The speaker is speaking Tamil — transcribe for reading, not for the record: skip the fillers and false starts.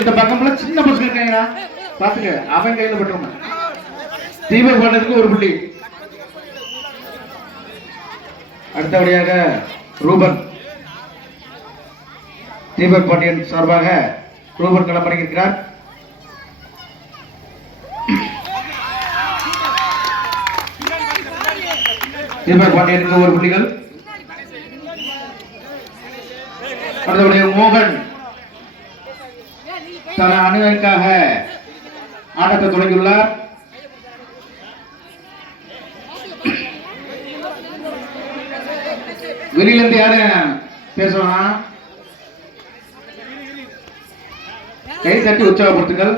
இந்த பக்கம்ல சின்ன பசங்க இருக்காங்கடா, பாத்துக்க. அவன் கையில பட்டுருமா. தீபக் பாண்டதுக்கு ஒரு புள்ளி. அடுத்தபடியாக ரூபன், தீபக் பாண்டியன் சார்பாக ரூபன் களமிறங்கியிருக்கிறார். தீபக் பாண்டியனுக்கு ஒரு புள்ளிகள். அடுத்தபடியாக மோகன் தன அணிகளுக்காக ஆட்டத்தை தொடங்கியுள்ளார். வெளியிலிருந்து யாரு பேசுவானா? கை தட்டி உற்சாகப்படுத்துங்கள்.